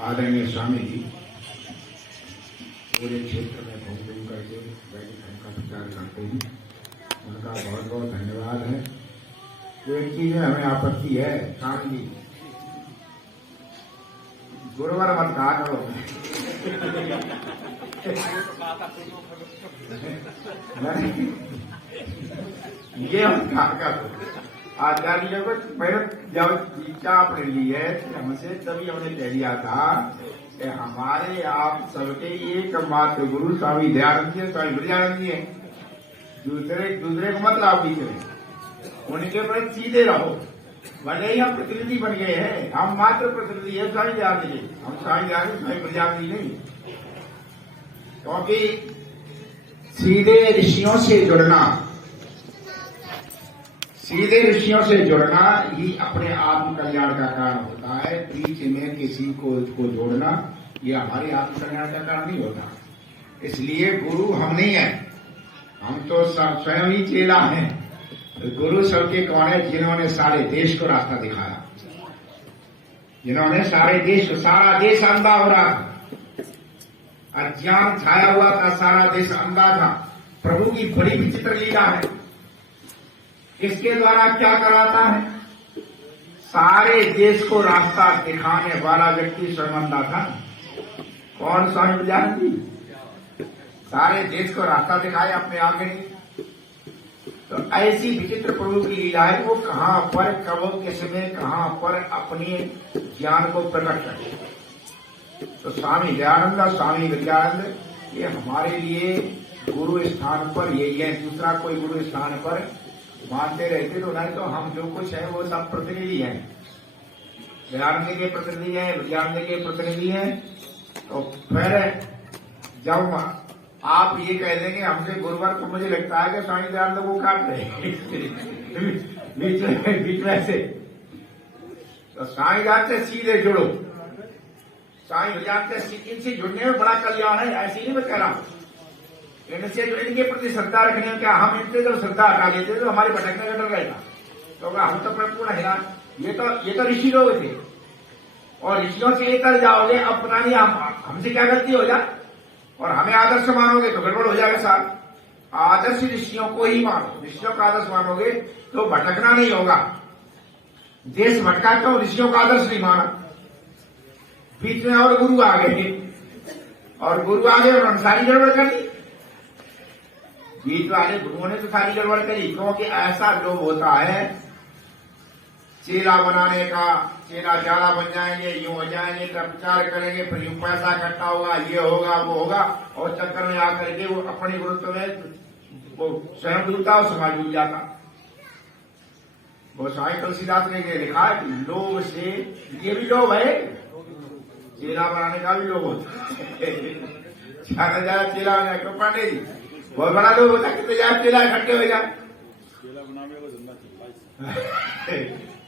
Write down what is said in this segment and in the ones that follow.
आदरणीय स्वामी जी पूरे क्षेत्र में घूम घूम करके वैदिक धर्म का प्रचार करते हैं, उनका बहुत बहुत धन्यवाद है। तो एक चीज में हमें आपत्ति है, स्वामी जी गुरुवार मत कहा करो। ये हम कहा करो आचार्य को मैंने जब दीक्षा अपने ली है हमसे तभी हमने कह दिया था कि हमारे आप सबके एकमात्र गुरु स्वामी दयानंद जी, स्वामी ब्रजानंद जी है। दूसरे को मत लाभ दीजिए, उनके प्रति सीधे रहो। भले ही हम प्रतिनिधि बन गए हैं, हम मात्र प्रतिनिधि है स्वामी दयानंद जी, हम स्वामी दयानंद स्वामी ब्रजानंद जी नहीं। क्योंकि सीधे ऋषियों से जुड़ना, सीधे ऋषियों से जुड़ना ही अपने आत्म कल्याण का कारण होता है। बीच में किसी को जोड़ना ये हमारे आत्म कल्याण का कारण नहीं होता। इसलिए गुरु हम नहीं है, हम तो स्वयं ही चेला हैं। गुरु सबके कौन है? जिन्होंने सारे देश को रास्ता दिखाया, जिन्होंने सारे देश को, सारा देश अंधा हो रहा था, अज्ञान छाया हुआ था, सारा देश अंधा था। प्रभु की बड़ी विचित्र लीला है। इसके द्वारा क्या कराता है? सारे देश को रास्ता दिखाने वाला व्यक्ति स्वयं अंधा था। कौन? स्वामी ब्रजानंद जी। सारे देश को रास्ता दिखाए, अपने आगे नहीं। तो ऐसी विचित्र प्रभु की लीला है, वो कहां पर, कब, किसमें, कहां पर अपने ज्ञान को प्रकट करे। तो स्वामी दयानंद, स्वामी ब्रजानंद ये हमारे लिए गुरु स्थान पर यही है। दूसरा कोई गुरु स्थान पर मानते रहते तो नहीं, तो हम जो कुछ है वो सब प्रतिनिधि हैं। दयानंद के प्रतिनिधि हैं, ब्रजानंद के प्रतिनिधि हैं। तो फिर जब आप ये कह देंगे हमसे गुरुवार, तो मुझे लगता है कि स्वामी दयानंद को काट रहे बीच में से। तो स्वामी दयानंद से सीधे जुड़ो, स्वामी ब्रजानंद से इनसे जुड़ने में बड़ा कल्याण है। ऐसे नहीं मैं कह रहा हूं, इनसे जो इनके प्रति श्रद्धा रखने में क्या, हम इनसे जब श्रद्धा हटा लेते तो हमारे भटकने का डर रहेगा। तो हम तो पूर्ण हैरान। ये तो ऋषि लोग थे, और ऋषियों से लेकर जाओगे, अब पता नहीं हमसे क्या गलती हो जाए, और हमें आदर्श मानोगे तो गड़बड़ हो जाएगा साहब। आदर्श ऋषियों को ही मानो, ऋषियों का आदर्श मानोगे तो भटकना नहीं होगा। देश भटका तो ऋषियों का आदर्श नहीं माना, बीच में और गुरु आ गए, और गुरु आ गए और सारी गड़बड़ कर दी। बीच वाले गुरुओं ने तो सारी गड़बड़ करी। क्योंकि ऐसा लोभ होता है चेला बनाने का, चेला ज्यादा बन जाएंगे, यूं हो जाएंगे, प्रचार करेंगे, फिर यूं पैसा इकट्ठा होगा, ये होगा वो होगा, और चक्कर में आकर के वो अपने गुरुत्व में वो स्वयं डूबता और समाज डूब जाता। वो स्वामी तुलसीदास ने लिखा है कि लोभ से, ये भी लोभ है, चेला बनाने का भी लोभ होता है। ज्यादा चेला हो जाए क्यों पांडे जी, बहुत बड़ा लोग होता है, कितने ज्यादा चेला इकट्ठे हो जाए। चेला बनाने का धंधा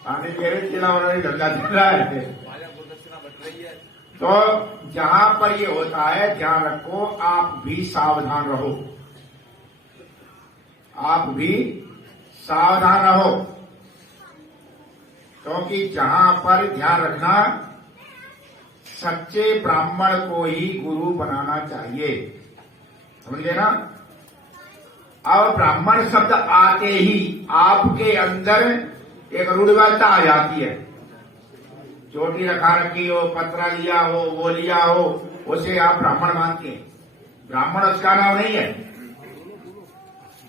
पानी कह रहे, चेला बनाने का धंधा चल रहा है। तो जहां पर ये होता है, ध्यान रखो, आप भी सावधान रहो, आप भी सावधान रहो। क्योंकि जहां पर ध्यान रखना, सच्चे ब्राह्मण को ही गुरु बनाना चाहिए, समझ लेना। और ब्राह्मण शब्द आते ही आपके अंदर एक रूढ़िवादिता आ जाती है। चोटी रखा रखी हो, पत्रा लिया हो, वो लिया हो, उसे आप ब्राह्मण मानते हैं। ब्राह्मण उसका नाम नहीं है,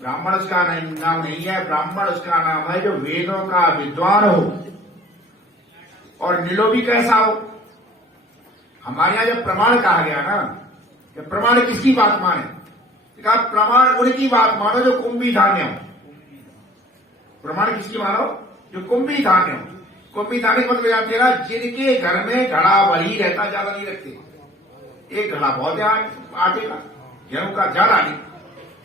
ब्राह्मण उसका नाम नहीं है। ब्राह्मण उसका नाम है जो वेदों का विद्वान हो, और निलोभी कैसा हो। हमारे यहाँ जब प्रमाण कहा गया ना, कि प्रमाण किसकी बात माने, प्रमाण उनकी बात मानो जो कुंभी धान्य हो। प्रमाण किसकी मानो? जो कुंभी धान्य हो। कुंभी धान्य मतलब जानते हैं ना, जिनके घर में घड़ा वही रहता, ज्यादा नहीं रखते। एक घड़ा बहुत है आटे का, गेहूं का ज्यादा नहीं,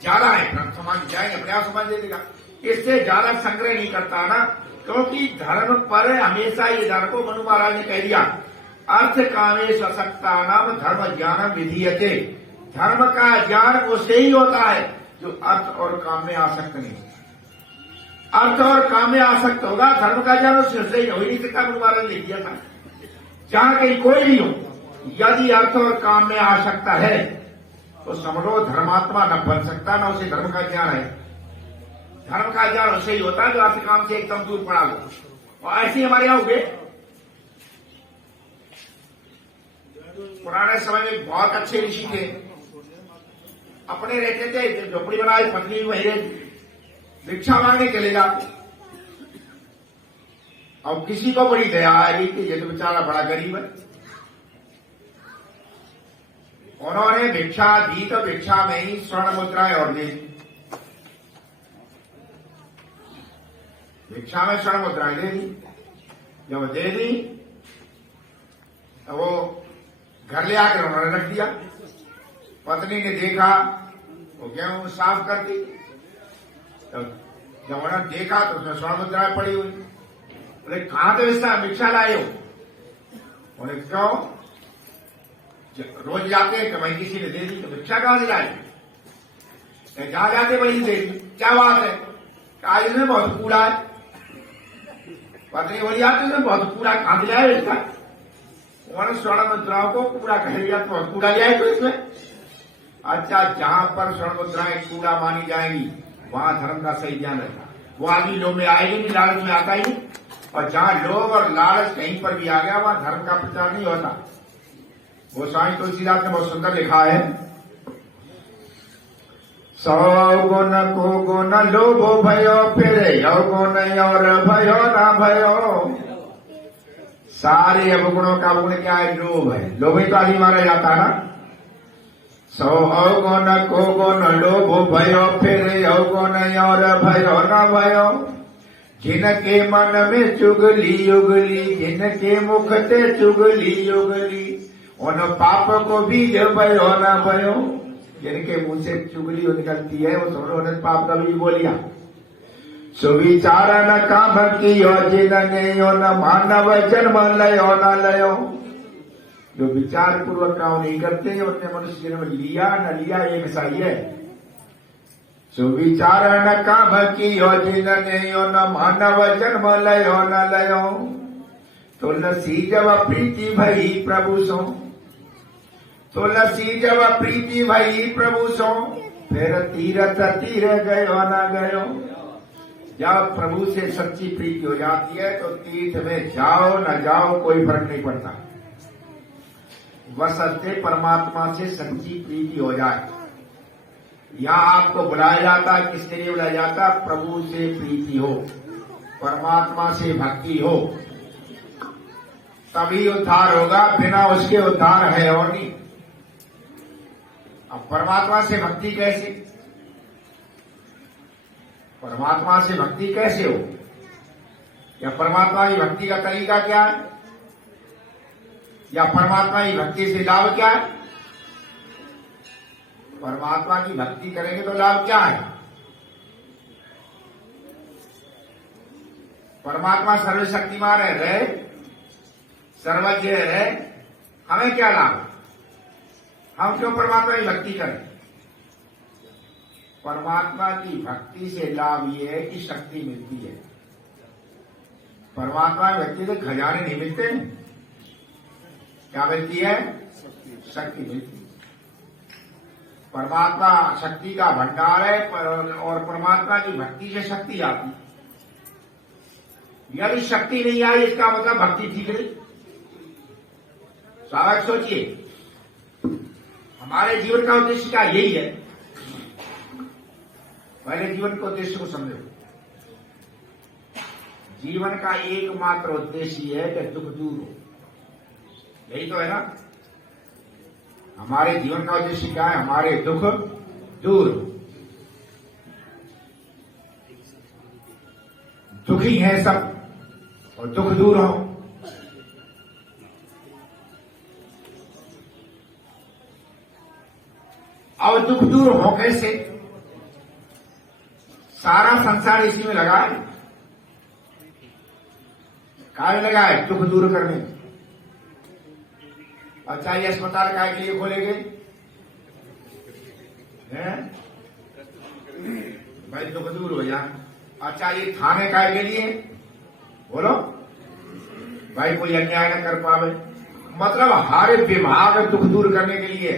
ज्यादा है, समाज जाएंगे अपने आप समझ दे देगा, इससे ज्यादा संग्रह नहीं करता ना। क्योंकि धर्म पर हमेशा ये धर्म को मनु महाराज ने कह दिया, अर्थ कामेश असक्ता नाम धर्म ज्ञान विधीयते। धर्म का ज्ञान उससे ही होता है जो अर्थ और काम में आसक्त नहीं होता। अर्थ और काम में आसक्त होगा, धर्म का ज्ञान उससे हो ही नहीं सकता। गुरु महाराज ने लिख दिया था, जहां कहीं कोई भी हो, यदि अर्थ और काम में आवश्यकता है तो समझो धर्मात्मा न बन सकता, न उसे धर्म का ज्ञान है। धर्म का ज्ञान उसे ही होता है जो अर्थ काम से एकदम दूर पड़ा हो। और ऐसे ही हमारे यहां हुए पुराने समय में बहुत अच्छे ऋषि थे, अपने रहते थे, झोपड़ी बनाई, पत्नी वही रहती, भिक्षा मांगने चले जाते। अब किसी को बड़ी दया आई कि ये तो बेचारा बड़ा गरीब है, उन्होंने भिक्षा दी तो भिक्षा में ही स्वर्ण मुद्राएं और दे दी। भिक्षा में स्वर्ण मुद्राएं दे दी। जब दे दी तो वो घर ले आकर उन्होंने रख दिया। पत्नी ने देखा वो गेहूं साफ कर दी। तो जब उन्होंने देखा तो उसमें स्वर्ण मुद्राएं पड़ी हुई। बोले कहां से भिक्षा लाए हो? उन्हें क्यों? रोज जाते हैं कि भाई किसी ने दे दी, तो भिक्षा कहां से लाए? जहां जाते वही दे दी। क्या बात है? आज इसमें बहुत कूड़ा है। पत्नी बोली आते इसमें बहुत कूड़ा कहां से लाए इसका? उन्होंने स्वर्ण मुद्राओं को कूड़ा कह दिया, तो बहुत कूड़ा ले आए तो इसमें। अच्छा, जहां पर स्वर्ण मुद्राएं कूड़ा मानी जाएंगी वहां धर्म का सही ध्यान रखा। वो आदमी लोभ में आएगी नहीं, लालच में आता ही नहीं। और जहां लोभ और लालच कहीं पर भी आ गया वहां धर्म का प्रचार नहीं होता। वो स्वामी तुलसीदास ने बहुत सुंदर लिखा है, 100 गुण को गुण लोभो भयो, फिर यो गुण और भयो ना भयो। सारे अवगुणों का गुण क्या है? लोभ है। लोभ ही तो आदि माना जाता है ना। 100 गुण को गुण लोभो भयो, फिर यो गुण और भयो ना भयो। जिनके मन में चुगली उगली, जिनके मुख ते चुगली उगली, उन पाप को भी भयो न भयो। जिनके मुंह से चुगली निकलती है वो उन्होंने पाप का भी बोलिया। सुविचार न काम कियो, जिनने यो न मानव जन्म लयो न लयो। जो विचार पूर्वक काम नहीं करते उनने मनुष्य जन्म लिया न लिया ये मिसाई है। सुविचार न काम कियो, जिनने यो न मानव जन्म लयो न लयो। तुलसी जब प्रीति भई प्रभु सो, तुलसी जब प्रीति भई प्रभु सो, फिर तीरथ तीर गयो न गयो। जब प्रभु से सच्ची प्रीति हो जाती है तो तीर्थ में जाओ न जाओ कोई फर्क नहीं पड़ता, बशर्ते परमात्मा से सच्ची प्रीति हो जाए। यहाँ आपको बुलाया जाता है, किसके लिए बुलाया जाता है? प्रभु से प्रीति हो, परमात्मा से भक्ति हो, तभी उद्धार होगा। बिना उसके उद्धार है और नहीं। अब परमात्मा से भक्ति कैसे? परमात्मा से भक्ति कैसे हो? या परमात्मा की भक्ति का तरीका क्या है? या परमात्मा की भक्ति से लाभ क्या है? परमात्मा की भक्ति करेंगे तो लाभ क्या है? परमात्मा सर्वशक्तिमान है, सर्वज्ञ है, हमें क्या लाभ? हम क्यों परमात्मा की भक्ति करें? परमात्मा की भक्ति से लाभ ये है कि शक्ति मिलती है। परमात्मा की भक्ति से खजाने नहीं मिलते, क्या मिलती है? शक्ति मिलती है। परमात्मा शक्ति का भंडार है और परमात्मा की भक्ति से शक्ति आती है। यदि शक्ति नहीं आई इसका मतलब भक्ति ठीक नहीं। स्वाभाविक सोचिए, हमारे जीवन का उद्देश्य क्या? यही है। पहले जीवन के उद्देश्य को समझो। जीवन का एकमात्र उद्देश्य है कि दुख दूर हो, यही तो है ना। हमारे जीवन का उद्देश्य क्या है? हमारे दुख दूर। दुखी हैं सब और दुख दूर हो। अब दुख दूर हो कैसे? सारा संसार इसी में लगा है। काय लगा है? दुख दूर करने। अच्छा, ये अस्पताल काय के लिए खोले गए हैं? भाई दुख दूर हो जाए। अच्छा, ये थाने काय के लिए? बोलो भाई, कोई अन्याय न कर पावे। मतलब हर विभाग दुख दूर करने के लिए,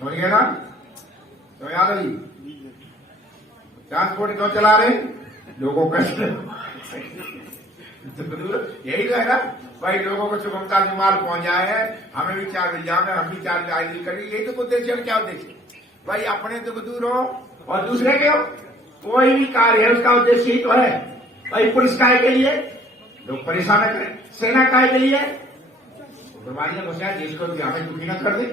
समझ गए ना? तो याद है जी, ट्रांसपोर्ट क्यों चला रहे? लोगों का यही तो है ना भाई, लोगों को सुगमता से माल पहुंच जाए है, हमें भी चार मिल जाए, हम भी चार आयोजित करें, यही तो उद्देश्य है। क्या उद्देश्य भाई? अपने दुख दूर हो और दूसरे के हो। कोई भी कार्य है उसका उद्देश्य ही तो है भाई। पुलिस काय के लिए लोग परेशान करें, सेना काय के लिए बीमारियां घुसा देश को हमें दुखी न कर दे,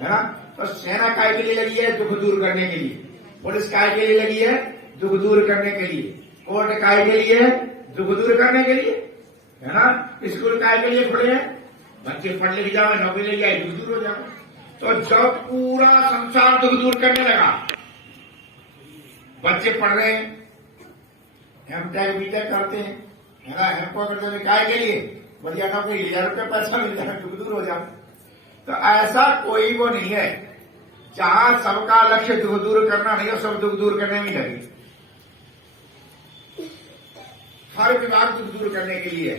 है ना? तो सेना काय के लिए लगी है? दुख दूर करने के लिए। पुलिस काय के लिए लगी है? दुख दूर करने के लिए। कोर्ट काय के लिए? दुख दूर करने के लिए, है ना? स्कूल काय के लिए खुले हैं? बच्चे पढ़ लिख जाओ, नौकरी ले जाए, दुख दूर हो जाओ। तो जब पूरा संसार दुख दूर करने लगा, बच्चे पढ़ रहे हैं, एमटेक बीटेक करते हैं, है ना? हमको करते हैं काय के लिए? बढ़िया नौकरी, 1000 रुपये पैसा मिल जाए, दुख दूर हो जाए। तो ऐसा कोई वो नहीं है जहां सबका लक्ष्य दुख दूर करना नहीं है, सब दुख दूर करने में लगे। हर विभाग दुख दूर करने के लिए,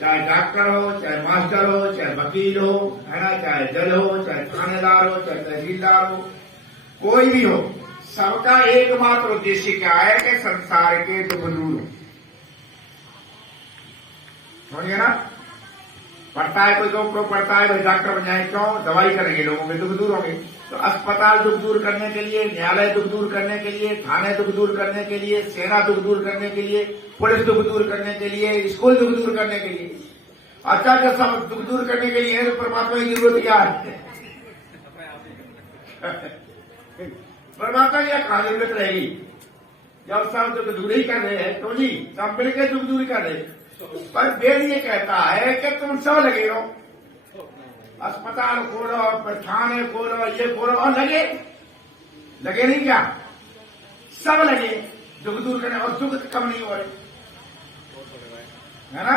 चाहे डॉक्टर हो, चाहे मास्टर हो, चाहे वकील हो, है ना? चाहे जज हो, चाहे थानेदार हो, चाहे तहसीलदार हो, कोई भी हो, सबका एकमात्र उद्देश्य क्या है कि संसार के दुख दूर हो। समझिए ना? पढ़ता है कोई लोग पढ़ता है भाई डॉक्टर बन जाए, क्यों? दवाई करेंगे, लोगों के दुख दूर होंगे। तो अस्पताल दुख दूर करने के लिए, न्यायालय दुख दूर करने के लिए, थाने दुख दूर करने के लिए, सेना दुख दूर करने के लिए, पुलिस दुख दूर करने के लिए, स्कूल दुख दूर करने के लिए। अच्छा, जब सब दुख दूर करने के लिए है तो परमात्मा की जरूरत क्या है? परमात्मा की कहा जरूरत रहेगी? जब सब दुख दूर ही कर रहे हैं तो जी सब मिलकर दुख दूर कर रहे। पर वेद ये कहता है कि तुम सब लगे हो, अस्पताल खोलो, थाने खोलो, ये खोलो, और लगे नहीं क्या? सब लगे दुख दूर करने, और दुख कम नहीं हो रहे, है ना?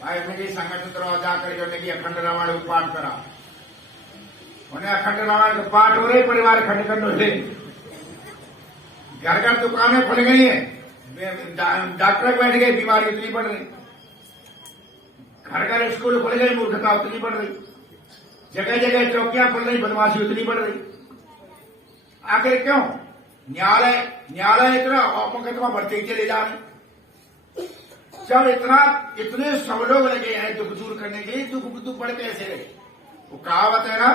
भाई मेरी संगठित रहो जाकर के उन्हें अखंड रामायण को पाठ करा, उन्हें अखंड रामायण का पाठ हो रहे, परिवार खंड खंड हो रहे, घर घर दुकानें खुल गई है, डॉक्टर बैठ गए, बीमारी उतनी बढ़ रही, घर घर स्कूल खुल गए, मूर्खता उतनी बढ़ रही, जगह जगह चौकियां खुल रही, बदमाशी उतनी बढ़ रही। आखिर क्यों? न्यायालय इतना मुकदमा बढ़ते चले जा रहे। जब इतने सब लोग लगे हैं दुख दूर करने के लिए, दुख बढ़ कैसे रहे? वो कहावत है ना,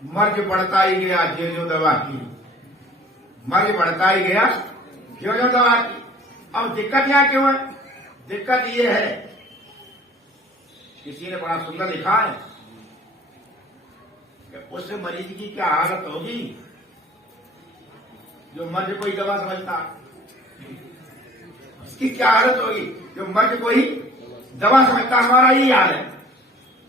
मर्ज बढ़ता ही गया जो जो दवा की, मर्ज बढ़ता ही गया जो जो दवा की। अब दिक्कत यहाँ क्यों है? दिक्कत ये है, किसी ने बड़ा सुंदर लिखा है कि उस मरीज की क्या हालत होगी जो मर्ज कोई दवा समझता, उसकी क्या हालत होगी जो मर्ज कोई दवा समझता। हमारा ये हाल है।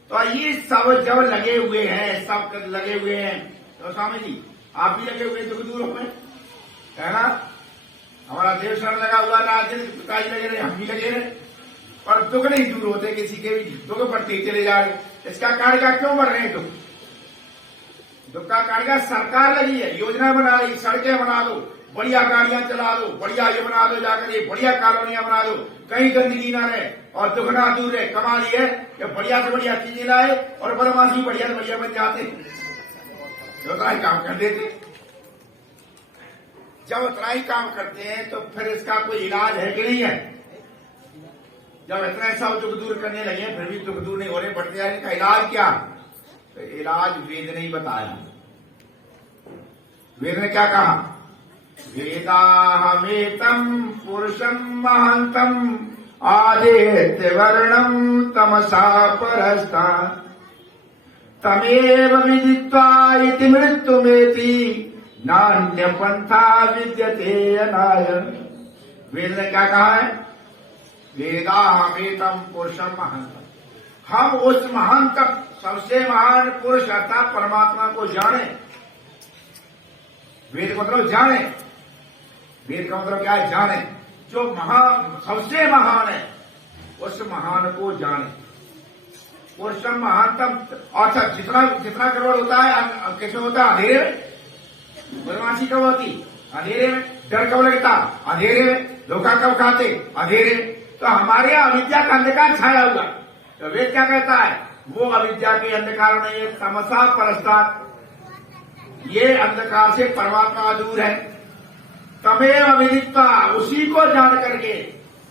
तो ये सब जब लगे हुए हैं, सब लगे हुए हैं, तो स्वामी जी आप भी लगे हुए दुख दूर हो गए, है ना? हमारा देव शरण लगा हुआ था, पिताजी लगे रहे, हम भी लगे रहे, और दुख नहीं दूर होते, किसी के भी दुख बढ़ते चले जा रहे। इसका कारण क्या? क्यों बढ़ रहे हैं दुख का कारण क्या? सरकार लगी है, योजना बना रही, सड़कें बना दो, बढ़िया गाड़ियां चला दो, बढ़िया ये बना दो, जाकर ये बढ़िया कॉलोनियां बना दो, कहीं गंदगी ना रहे और दुख ना दूर रहे। कमाल ये है कि बढ़िया से बढ़िया चीजें लाए और बदमाशी बढ़िया से बढ़िया बन जाते, उतना ही काम कर देते। जब उतना ही काम करते हैं तो फिर इसका कोई इलाज है कि नहीं है? जब इतना सब दुख दूर करने लगे फिर भी दुख दूर नहीं हो रहे, बढ़ते जाने का इलाज क्या? तो इलाज वेद ने ही बताया। वेद ने क्या कहा? वेदाहमेतम पुरुषम महांतम आदित्य वर्णम तमसा परस्ता तमेव विदित्वा इति मृत्युमेति नान्य पंथा विद्यते अनाय। वेद ने क्या कहा है? वेदाहमेतम पुरुषम महांतम, हम उस महानतम सबसे महान पुरुष अर्थात परमात्मा को जाने। वेद का मतलब जाने, वेद का मतलब क्या है? जाने। जो सबसे महान है उस महान को जाने। पुरुषम महानतम, अच्छा जितना करोड़ होता है कैसे होता है? अंधेरे में। बदमाशी कब होती? अंधेरे में। डर कब लगता? अंधेरे में। धोखा कब खाते? अंधेरे में। तो हमारे यहाँ अविद्या का अंधकार छाया हुआ, तो वेद क्या कहता है? वो अविद्या के अंधकार में ये तमसा परस्तात्, ये अंधकार से परमात्मा दूर है। तमेव विदित्वा, उसी को जान करके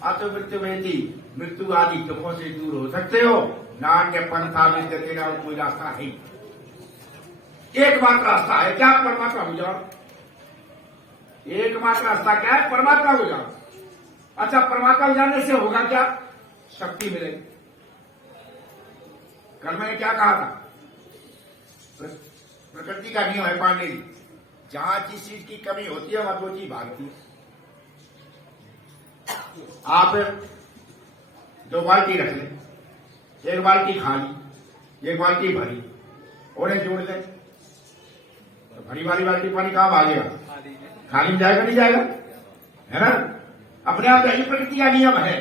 अतो मृत्यु वेदी, मृत्यु आदि दुखों से दूर हो सकते हो। नान्य पंथा विद्यते, तेरा कोई रास्ता नहीं, एकमात्र रास्ता है क्या? परमात्मा हो जाओ। एकमात्र रास्ता क्या है? परमात्मा हो जाओ। अच्छा, परमात्मा हो जाने से होगा क्या? शक्ति मिलेगी। कल मैंने क्या कहा था? प्रकृति का नियम है पांडे जी, जहां जिस चीज की कमी होती है वहां दो चीज भागती है। आप 2 बाल्टी रख लें, 1 बाल्टी खाली, 1 बाल्टी भरी, उन्हें जोड़ लें तो भरी वाली बाल्टी पानी कहां भागेगा? खाली में जाएगा, नहीं जाएगा, है ना? अपने आप यही प्रकृति का नियम है,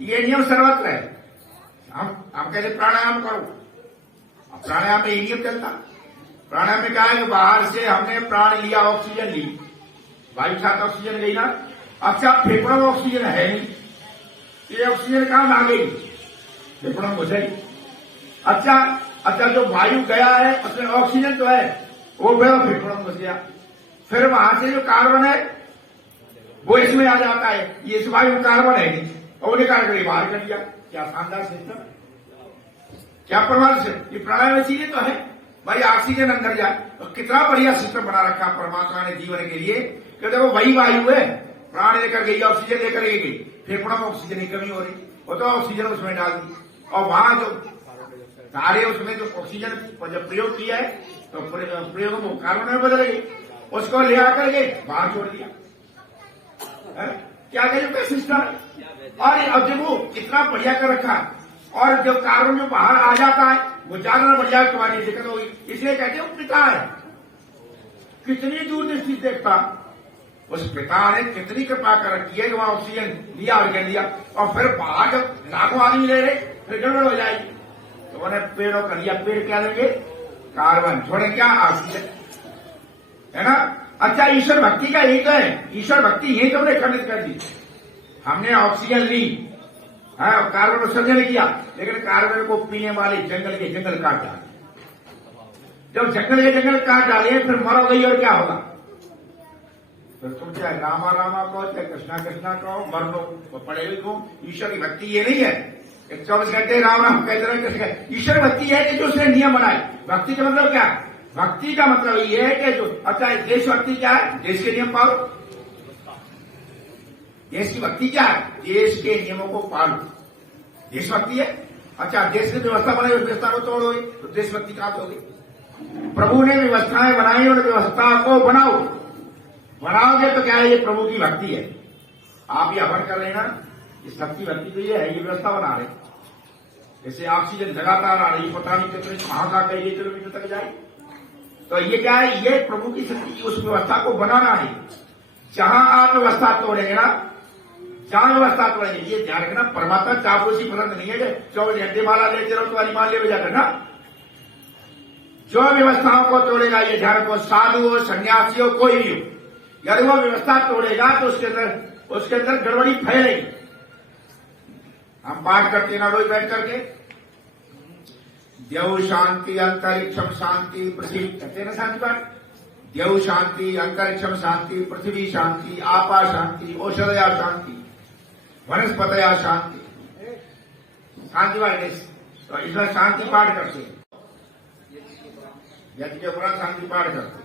ये नियम सर्वत्र है। हम कहते प्राणायाम करो, अब प्राणायाम में ये नियम चलता। प्राणायाम में क्या है कि बाहर से हमने प्राण लिया, ऑक्सीजन ली, वायु साथ ऑक्सीजन गई ना। अच्छा, फेफड़ों में ऑक्सीजन है नहीं, ये ऑक्सीजन कहां भागेगी? फेफड़ों में घुसेगी। अच्छा, जो वायु गया है उसमें ऑक्सीजन तो है, वो फेफड़ों में घुस गया। फिर वहां से जो कार्बन है वो इसमें आ जाता है, ये इस वायु कार्बन है नहीं, और वो निकाल कर बाहर कर दिया। क्या शानदार सिस्टम, क्या प्रमाण से ये प्राणायाम इसीलिए तो है भाई, ऑक्सीजन अंदर जाए। तो कितना बढ़िया सिस्टम बना रखा परमात्मा ने जीवन के लिए कि देखो वही वायु है, प्राण लेकर गई, ऑक्सीजन लेकर गई, फेफड़ों में ऑक्सीजन की कमी हो रही, वो तो ऑक्सीजन उसमें डाल दी, और वहां जो सारे उसमें जो ऑक्सीजन जब प्रयोग किया है तो प्रयोग में कार्बन में बदल गई, उसको ले आकर के बाहर छोड़ दिया। क्या क्या सिस्टम है। और अब जब वो कितना बढ़िया कर रखा, और जब कार्बन में बाहर आ जाता है वो ज्यादा बढ़िया तुम्हारी दिक्कत होगी, इसलिए कहते हैं वो पिता है। कितनी दूरदृष्टि देखता, उस पिता ने कितनी कृपा कर रखी है कि वहां ऑक्सीजन लिया और लिया, और फिर बाहर जब लाखों आदमी ले रहे फिर गड़बड़ हो जाएगी। तो उन्हें पेड़ों कर दिया, पेड़ क्या लेंगे? कार्बन छोड़े, क्या? ऑक्सीजन, है ना? अच्छा, ईश्वर भक्ति का यही तो है, ईश्वर भक्ति यही तो हमने खंडित कर दी। हमने ऑक्सीजन ली, कार्बन उत्सर्जन किया, लेकिन कार्बन को पीने वाले जंगल के जंगल काट डाले। जब जंगल के जंगल काट डाले फिर मरोगे और क्या होगा? तो तुम चाहे रामा रामा कहो, चाहे कृष्णा कृष्णा कहो, मर लो, तो पड़ेगी क्यों? ईश्वर की भक्ति ये नहीं है कि 24 घंटे राम राम कहते रहे कृष्ण। ईश्वर भक्ति है कि जो उसने नियम बनाए। भक्ति का मतलब क्या? भक्ति का मतलब ये है कि जो, अच्छा, देशभक्ति क्या है? देश के नियम पालो। देश की भक्ति क्या है? देश के नियमों को पालो, देशभक्ति है। अच्छा, देश की व्यवस्था बनाई, उस व्यवस्था को तोड़ोगे तो देशभक्ति कहां होगी? प्रभु ने व्यवस्थाएं बनाई और व्यवस्था को बनाओगे तो क्या है? ये प्रभु की भक्ति है। आप ये हवन कर लेना, इस सबकी भक्ति तो ये है, ये व्यवस्था बना रहे। जैसे ऑक्सीजन लगातार आ रही, पता नहीं कितने कहां कई किलोमीटर तक जाए, तो ये क्या है? ये प्रभु की शक्ति, उस व्यवस्था को बनाना है। जहां आप व्यवस्था तोड़ेंगे ना, जहां व्यवस्था तोड़ेंगे, ये ध्यान रखना, परमात्मा चापलूसी पसंद नहीं है कि 24 घंटे माला लेते रहो तो वाली मान ले बजा करना। जो व्यवस्थाओं को तोड़ेगा, ये ध्यान रखो, साधु हो, सन्यासी हो, कोई भी हो, यदि वो व्यवस्था तोड़ेगा तो उसके अंदर गड़बड़ी फैलेगी। हम पाठ करते ना रोज बैठ करके, देव शांति अंतरिक्षम शांति पृथ्वी, कहते ना शांति पाठ। देव शांति अंतरिक्षम शांति पृथ्वी शांति आपा शांति औषधया शांति वनस्पतया शांति, शांति पाठ। तो इसमें शांति पाठ करते हैं, यज्ञ के पूरा शांति पाठ करते हैं।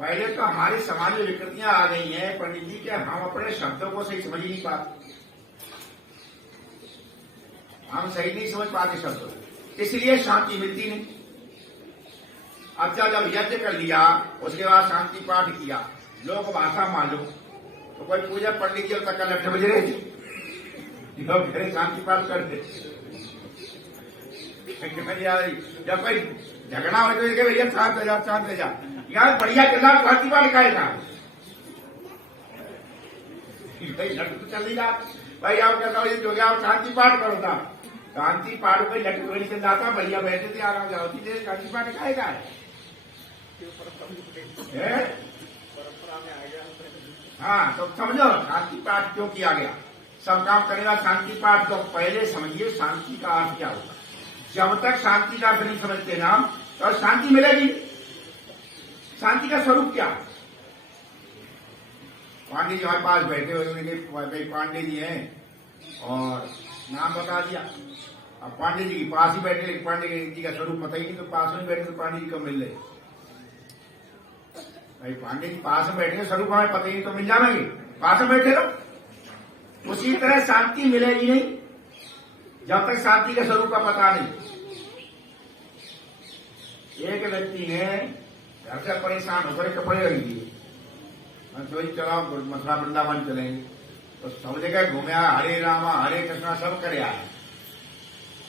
पहले तो हमारे समाज में विकृतियां आ गई हैं पंडित जी के, हम अपने शब्दों को सही समझ नहीं पाते, हम सही नहीं समझ पाते शब्दों, इसलिए शांति मिलती नहीं। अच्छा, जब यज्ञ कर लिया उसके बाद शांति पाठ किया, लोग भाषा मालूम, तो कोई पूजा पंडित जी तक 8 बजे रहे लोग फिर शांति पाठ करते। जब कोई झगड़ा हो तो भैया शांत जा, शांत जा, यार बढ़िया चला शांति पाठ खाएगा भाई, लट तो चल नहीं रहा भाई। आप कहता हूँ जो गया शांति पाठ करो था, शांति पाठ में लट तो नहीं चल जाता, भैया बैठे थे आराम जाती थे, शांति पाठ खाएगा। हाँ, तो समझो शांति पाठ क्यों किया गया। सब काम करेगा शांति पाठ। तो पहले समझिए शांति का अर्थ क्या होगा। जब तक शांति का अर्थ नहीं समझते ना तो शांति मिलेगी। शांति का स्वरूप क्या? पांडे जी हमारे पास बैठे हुए पांडे जी हैं और नाम बता दिया। अब पांडे जी के पास ही बैठे, पांडे जी का स्वरूप पता ही नहीं, तो पास में बैठे तो पांडे जी को मिल रहे भाई। पांडे जी पास में बैठे, स्वरूप हमें पता ही नहीं तो मिल जाएंगे, पास में बैठे तो। उसी तरह शांति मिलेगी नहीं जब तक शांति के स्वरूप का पता नहीं। एक व्यक्ति ने घर से परेशान होकर कपड़े रख दिए, तो चलो मथुरा वृंदावन चलेंगे, तो सब जगह घूमया, हरे रामा हरे कृष्णा सब करे आया।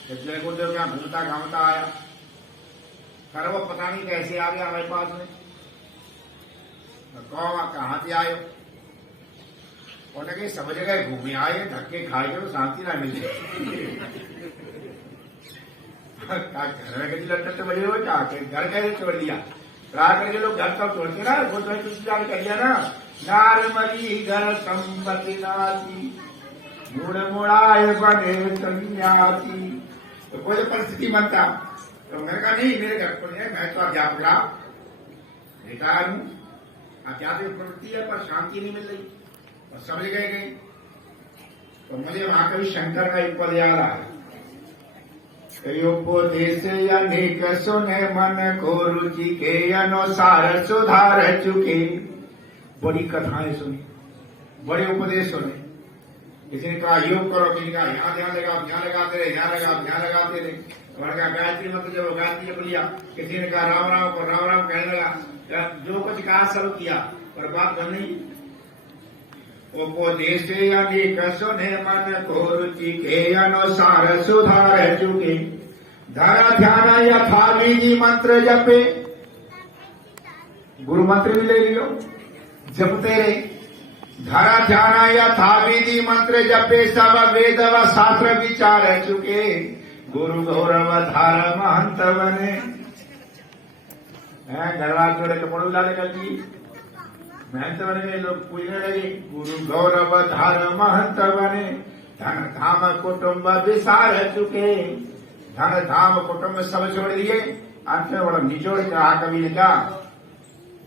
जय गुरुदेव यहाँ घूमता घामता आया, खैर वो पता नहीं कैसे आ गया हमारे पास में। कहाँ से आयो? उन्हें सब जगह घूमे आए, धक्के खाए तो शांति ना मिले। घर में कभी लट्टे बजे हो क्या घर कैसे छोड़ दिया? प्राय करके लोग घर सब छोड़ते ना, वो तो तुलसीदास कर दिया ना, नारमली घर संपत्ति नाती मुड़ मुड़ाए बने सन्यासी। तो कोई परिस्थिति बनता तो मैंने कहा नहीं, मेरे घर पर है, मैं तो अध्यापक रहा, रिटायर हूं। आध्यात्मिक प्रवृत्ति है पर शांति नहीं मिल रही और सब जगह गई। तो मुझे वहां कभी शंकर का एक पद याद आया, उपदेश अनेक सुने मन को रुचि के अनुसार सुधार चुके। बड़ी कथाएं सुनी, बड़े उपदेश सुने। किसी ने कहा योग करो, किसी ने कहा यहाँ ध्यान लगाओ, ध्यान लगाते रहे, ध्यान लगाओ, ध्यान लगाते रहे। उन्होंने कहा गायत्री मंत्र जब गायत्री जब लिया, किसी ने कहा राम राम को राम राम कहने लगा। जो कुछ कहा सब किया पर बात बन नहीं। उपदेश अनेक सुने मन को रुचि के अनुसार सुधार चुके। धरा ध्यान यथा विधि मंत्र जपे। गुरु मंत्र भी ले लियो, जपते रहे। धरा ध्यान यथा विधि मंत्र जपे, सब वेद व शास्त्र विचार चुके। गुरु गौरव धार महंत बने। गढ़वा जोड़े कपड़ों डाले कर दी, महंत बने लोग पूजने लगे। गुरु गौरव धार महंत बने, धन धाम कुटुंब विसार चुके। धन धाम कुटुंब सब छोड़ दिए। अंत में बड़ा निचोड़ कहा कवि ने कहा,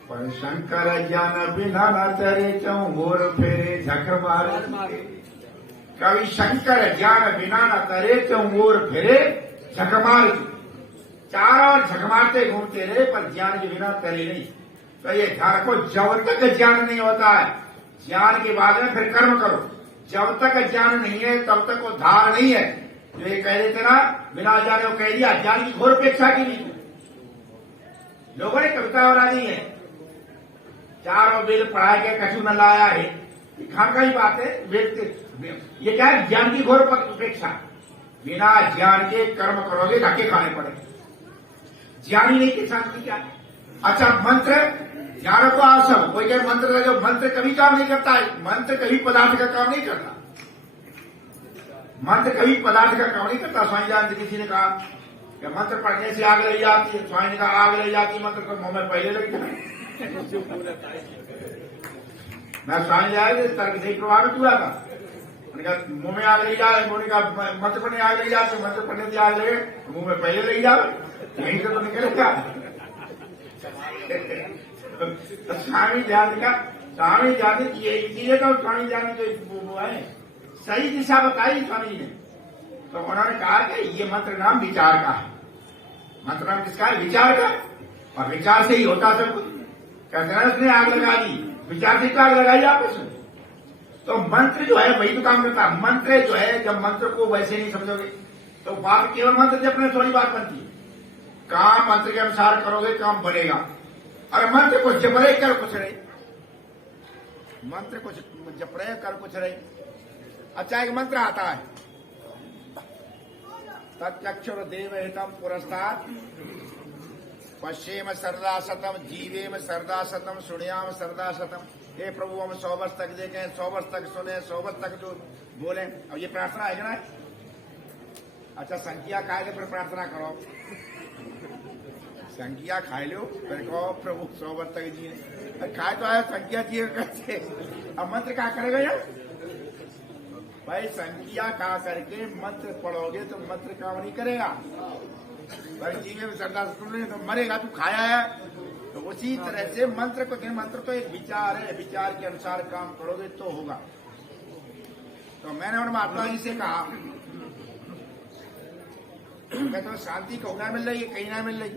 पर शंकर ज्ञान बिना न चरे चौर फेरे झक मार। कवि शंकर ज्ञान बिना न तरे चौर फेरे झक मार। चारों ओर झक मारते घूमते रहे पर ज्ञान के बिना तरे नहीं। तो ये ध्यान को, जब तक ज्ञान नहीं होता है, ज्ञान के बाद में फिर कर्म करो। जब तक ज्ञान नहीं है तब तक वो धार नहीं है। जो ये कह देते ना, बिना जाने वो कह दिया, ज्ञान की घोर अपेक्षा की नहीं। लोगों ने कविता बना दी है, चारों वेद पढ़ा के कछु न लाया है। खान का ही बात है। ये क्या है? ज्ञान की घोर अपेक्षा। बिना ज्ञान के कर्म करोगे धक्के खाने पड़ेंगे। ज्ञान ही नहीं कि शांति क्या है। अच्छा मंत्र ज्ञान को आप सब कोई क्या मंत्र लगे, मंत्र कभी काम नहीं करता है। मंत्र कभी पदार्थ का काम नहीं करता। मंत्र कभी पदार्थ का काम नहीं करता। स्वामी जान किसी ने कहा कि मंत्र पढ़ने से आग लग जाती है। स्वामी ने कहा आग लग जाती है मंत्र को मुंह में पहले लग जाए। मैं स्वामी जाए तर्क से प्रभावित हुआ था। उन्होंने कहा मुंह में आग लग जाए। उन्होंने कहा मंत्र पढ़ने आग लग जाती, मंत्र पढ़ने से आग लगे मुंह में पहले लग जाए, यहीं से तो निकलेगा। स्वामी ध्यान का, स्वामी ध्यान इसीलिए तो स्वामी ध्यान तो है सही दिशा बताई स्वामी जी ने। तो उन्होंने कहा कि ये मंत्र नाम विचार का है। मंत्र नाम किसका है? विचार का। और विचार से ही होता सब कुछ। कहते हैं उसने आग लगा दी, विचार से आग लगाई आपस में। तो मंत्र जो है वही तो काम करता है। मंत्र जो है, जब मंत्र को वैसे नहीं समझोगे तो बात केवल मंत्र जपने थोड़ी बात बनती है। काम मंत्र के अनुसार करोगे काम बनेगा। और मंत्र को जप रहे कर कुछ रहे, मंत्र को जप रहे कर कुछ रहे। अच्छा एक मंत्र आता है, तच्चक्षुर देव हितम पुरस्तात् पश्येम सरदा शतम जीवेम सरदा शतम सुनयाम सरदा शतम। हे प्रभु हम 100 वर्ष तक देखें, 100 वर्ष तक सुने, 100 वर्ष तक जो बोले। अब ये प्रार्थना है ना। अच्छा संख्या खाए तो फिर प्रार्थना करो, संख्या खाए लो फिर कहो प्रभु 100 वर्ष तक जिए। खाए तो आया संख्या जिए कैसे? अब मंत्र क्या करेगा यार? भाई संज्ञा खा करके मंत्र पढ़ोगे तो मंत्र काम नहीं करेगा। भाई जीवे में श्रद्धा सुन तो मरेगा, तू खाया है। तो उसी तरह से मंत्र तो एक विचार है, विचार के अनुसार काम करोगे तो होगा। तो मैंने उन महात्मा जी से कहा, मैं तो शांति कहूँ ना मिल रही है, कहीं ना मिल रही।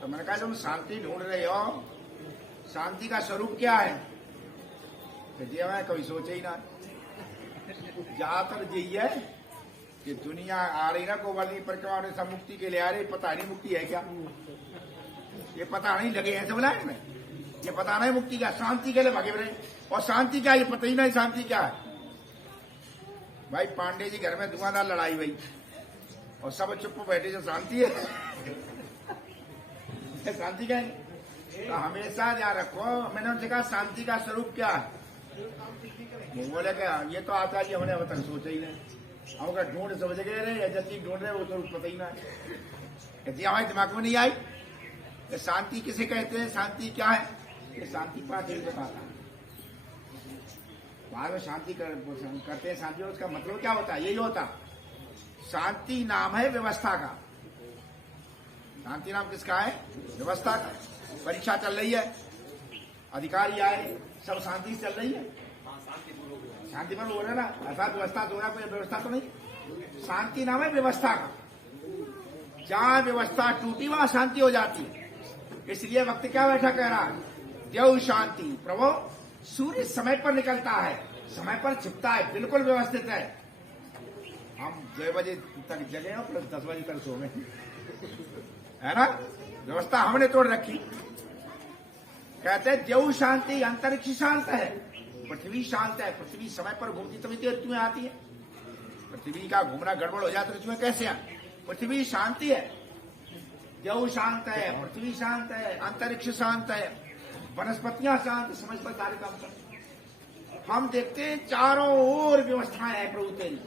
तो मैंने कहा तुम शांति ढूंढ रहे हो, शांति का स्वरूप क्या है? तो जी मैं कभी सोचे ही ना। ज्यादातर यही है कि दुनिया आ रही ना गोवर्धनी परिक्रमा में, सब मुक्ति के लिए आ रही, पता नहीं मुक्ति है क्या, ये पता नहीं लगे हैं सब लाइन में, ये पता नहीं मुक्ति क्या, शांति के लिए भागे रहे। और शांति क्या, ये पता ही नहीं शांति क्या है। भाई पांडे जी घर में धुआंधार लड़ाई हुई और सब चुप बैठे, जो शांति है शांति क्या है? तो हमेशा ध्यान रखो। मैंने उनसे कहा शांति का स्वरूप क्या है? वो बोले क्या, ये तो आता है, हमने अब तक सोचा ही नहीं। हम अगर ढूंढ समझ गए रहे या जल्दी ढूंढ रहे, वो तो पता ही ना है। जी हमारे दिमाग में नहीं आई कि शांति किसे कहते हैं, शांति क्या है। ये शांति पाठ एक बताता है, बाद में शांति करते हैं शांति, उसका मतलब क्या होता है? यही होता, शांति नाम है व्यवस्था का। शांति नाम किसका है? व्यवस्था का। परीक्षा चल रही है, अधिकारी आए, सब शांति चल रही है, शांति पर हो रहा है ना, ऐसा व्यवस्था तो हो रहा, कोई व्यवस्था तो नहीं। शांति नाम है व्यवस्था का। जहां व्यवस्था टूटी वहां शांति हो जाती है। इसलिए वक्त क्या बैठा कह रहा है, देव शांति प्रभु। सूर्य समय पर निकलता है, समय पर छिपता है, बिल्कुल व्यवस्थित है। हम 6 बजे तक जगे और प्लस 10 बजे तक सो गए, है ना। व्यवस्था हमने तोड़ रखी। कहते हैं देव शांति, अंतरिक्ष शांत है, पृथ्वी शांत है। पृथ्वी समय पर घूमती तभी तो ऋतुएं आती है। पृथ्वी का घूमना गड़बड़ हो जाए तो ऋतुएं कैसे आए? पृथ्वी शांति है, देव शांत है, पृथ्वी शांत है, अंतरिक्ष शांत है, वनस्पतियां शांत, समझ पर सारे काम कर। हम देखते हैं चारों ओर व्यवस्थाएं है प्रभु तेरी।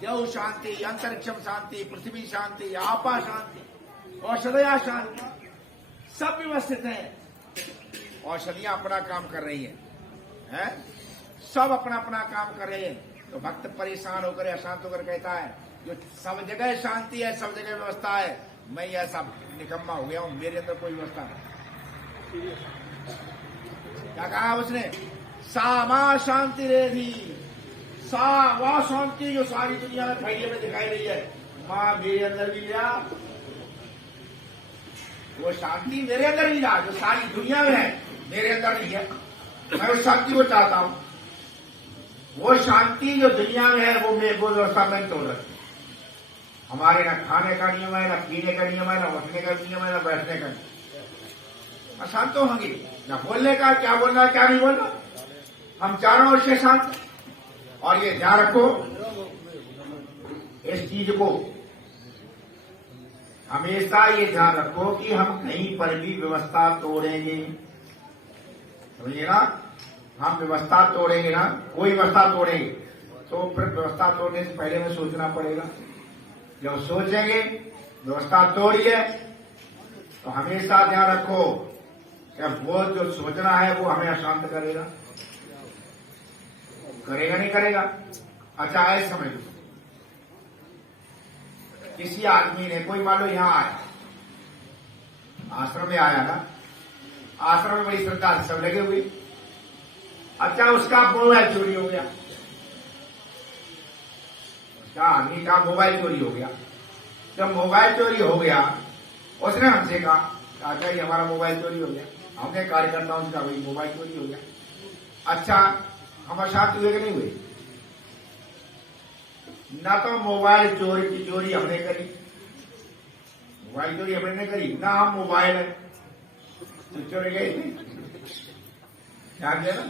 देव शांति, अंतरिक्षम शांति, पृथ्वी शांति, आपा शांति, औषधिया शांति, सब व्यवस्थित है। औषधियां अपना काम कर रही हैं, सब अपना अपना काम कर रहे हैं। तो भक्त परेशान होकर अशांत होकर कहता है, जो सब जगह शांति है, सब जगह व्यवस्था है, मैं ऐसा निकम्मा हो गया हूं, मेरे अंदर कोई व्यवस्था नहीं। क्या कहा उसने? सा मां शांति रेधी, सा वह शांति जो सारी दुनिया में फैलिए में दिखाई रही है, मां मेरे अंदर भी जा। वो शांति मेरे अंदर ही जा, जो सारी दुनिया में है मेरे अंदर नहीं है। मैं उस शांति को चाहता हूं। वो शांति जो दुनिया में है वो व्यवस्था में तोड़ रखी। हमारे ना खाने का नियम है, ना पीने का नियम है, ना उठने का नियम है, ना बैठने का नियम। अशांत तो होंगे, ना बोलने का, क्या बोलना क्या नहीं बोलना, हम चारों ओर से शांत। और ये ध्यान रखो, इस चीज को हमेशा ये ध्यान रखो कि हम कहीं पर भी व्यवस्था तोड़ेंगे, समझिए ना। हम व्यवस्था तोड़ेंगे ना, कोई व्यवस्था तोड़ेंगे तो फिर व्यवस्था तोड़ने से पहले हमें सोचना पड़ेगा। जब सोचेंगे व्यवस्था तोड़िए, तो हमेशा ध्यान रखो कि वो जो सोचना है वो हमें अशांत करेगा, करेगा नहीं करेगा। अच्छा है, समझ लो, किसी आदमी ने, कोई मान लो यहां आया, आश्रम में आया ना, आश्रम में बड़ी श्रद्धा सब लगे हुए। अच्छा उसका मोबाइल चोरी हो गया, उसका आदमी का मोबाइल चोरी हो गया। जब मोबाइल चोरी हो गया, उसने हमसे कहा चाचा ये हमारा मोबाइल चोरी हो गया। हमने कार्यकर्ताओं से कहा भाई मोबाइल चोरी हो गया। अच्छा हम अशांत हुए कि नहीं हुए? ना तो मोबाइल चोरी की चोरी हमने करी, मोबाइल चोरी हमने नहीं करी, ना हम मोबाइल है तो चोरी गए, ध्यान देना,